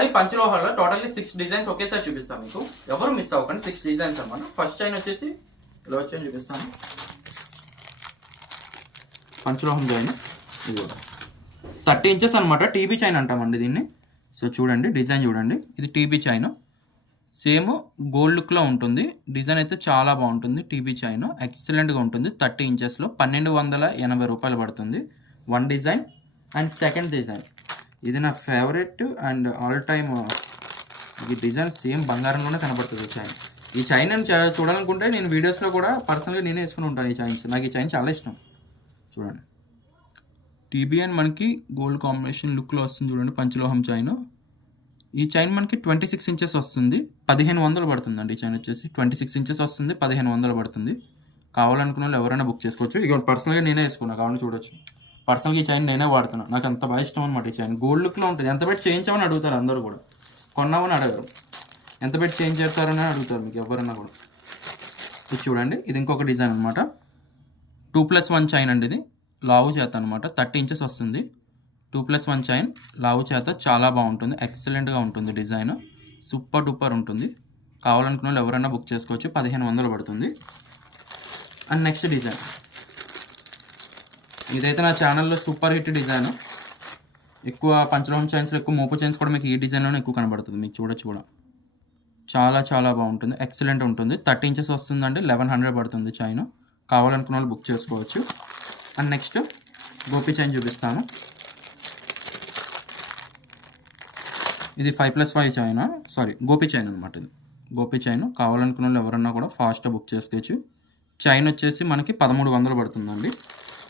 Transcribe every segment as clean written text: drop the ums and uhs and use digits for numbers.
అది పంచలోహాల్లో totally 6 designs ఒకేసారి చూపిస్తాను మీకు, ఎవరు మిస్ అవ్వకండి. 6 డిజైన్స్ అన్నమాట. ఫస్ట్ చైన్ వచ్చేసి ఇలా వచ్చి చూపిస్తాను, పంచలోహం చైన్. ఇది 30 ఇంచెస్ అనమాట, టీబీ చైన్ అంటామండి దీన్ని. సో చూడండి డిజైన్ చూడండి, ఇది టీబీ చైన్, సేమ్ గోల్డ్ లుక్లో ఉంటుంది. డిజైన్ అయితే చాలా బాగుంటుంది. టీబీ చైన్ ఎక్సలెంట్గా ఉంటుంది. 30 ఇంచెస్లో 1280 రూపాయలు పడుతుంది one design. And second design ఇది నా ఫేవరెట్ అండ్ ఆల్ టైమ్. ఈ డిజైన్ సేమ్ బంగారంలోనే కనబడుతుంది చైన్. ఈ చైన్ నేను చూడాలనుకుంటే నేను వీడియోస్లో కూడా పర్సనల్గా నేనే వేసుకుని ఉంటాను ఈ చైన్స్. నాకు ఈ చైన్ చాలా ఇష్టం. చూడండి టీబీ అండ్ మనకి గోల్డ్ కాంబినేషన్ లుక్లో వస్తుంది చూడండి, పంచలోహం చైన్. ఈ చైన్ మనకి 26 ఇంచెస్ వస్తుంది, 1500 పడుతుందండి. ఈ చైన్ వచ్చేసి 26 ఇంచెస్ వస్తుంది, 1500 పడుతుంది. కావాలనుకున్న వాళ్ళు ఎవరైనా బుక్ చేసుకోవచ్చు. ఇక పర్సనల్గా నేనే వేసుకున్నా, కావాలని చూడొచ్చు. పర్సనల్గా ఈ చైన్ నేనే వాడుతున్నా, నాకు అంత బాగా ఇష్టం అనమాట. ఈ చైన్ గోల్డ్ లుక్లో ఉంటుంది. ఎంత పెట్టి చేయించామని అడుగుతారు అందరూ కూడా, కొన్నామని అడగరు. ఎంత పెట్టి చేంజ్ చేస్తారని అడుగుతారు మీకు ఎవరైనా కూడా. ఇది చూడండి, ఇది ఇంకొక డిజైన్ అనమాట. 2+1 చైన్ అండి. ఇది లావు చేత అనమాట, 30 ఇంచెస్ వస్తుంది. 2+1 చైన్ లావు చేత చాలా బాగుంటుంది, ఎక్సలెంట్గా ఉంటుంది. డిజైన్ సూపర్ డూపర్ ఉంటుంది. కావాలనుకున్న వాళ్ళు ఎవరైనా బుక్ చేసుకోవచ్చు, 1500 పడుతుంది. అండ్ నెక్స్ట్ డిజైన్ ఇదైతే నా ఛానల్లో సూపర్ హిట్ డిజైన్. ఎక్కువ పంచలోహం చైన్స్లో ఎక్కువ మోపు చైన్స్ కూడా మీకు ఈ డిజైన్లోనే ఎక్కువ కనబడుతుంది. మీకు చూడొచ్చు కూడా, చాలా చాలా బాగుంటుంది, ఎక్సలెంట్ ఉంటుంది. 30 ఇంచెస్ వస్తుందండి, 1100 పడుతుంది చైన్. కావాలనుకున్న వాళ్ళు బుక్ చేసుకోవచ్చు. అండ్ నెక్స్ట్ గోపి చైన్ చూపిస్తాను. ఇది 5+5 చైన్, సారీ గోపి చైన్ అనమాట. ఇది గోపి చైన్. కావాలనుకున్న వాళ్ళు ఎవరన్నా కూడా ఫాస్ట్గా బుక్ చేసుకోవచ్చు. చైన్ వచ్చేసి మనకి 1300 పడుతుందండి.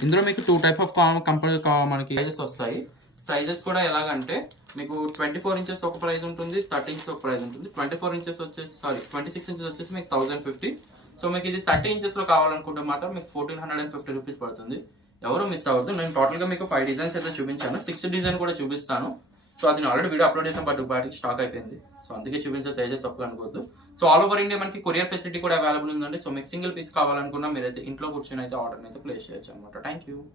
ఇందులో మీకు 2 టైప్ ఆఫ్ కంపెనీ మనకి సైజెస్ వస్తాయి. సైజెస్ కూడా ఎలాగంటే మీకు 24 ఇంచెస్ ఒక ప్రైస్ ఉంటుంది, 30 ఇంచెస్ ఒక ప్రైస్ ఉంటుంది. 26 ఇంచెస్ వచ్చేసి మీకు 1050. సో మీకు ఇది 30 ఇంచెస్లో కావాలనుకుంటే మాత్రం మీకు 1450 రూపీస్ పడుతుంది. ఎవరు మిస్ అవ్వద్దు. నేను టోటల్గా మీకు 5 డిజైన్స్ అయితే చూపించాను, 6 డిజైన్ కూడా చూపిస్తాను. సో అది నేను ఆల్రెడీ వీడియో అప్లోడ్ చేసిన బట్ వాటికి స్టాక్ అయిపోయింది. సో అందుకే చూపించే సైజెస్ తప్పుగా అనుకోవద్దు. సో ఆల్ ఓవర్ ఇండియా మనకి కొరియర్ ఫెసిలిటీ కూడా అవైలబుల్ ఉందండి. సో మీకు సింగిల్ పీస్ కావాలనుకున్నా మీరైతే ఇంట్లో కూర్చొని అయితే ఆర్డర్ అయితే ప్లేస్ చేయొచ్చు అనమాట. Thank you.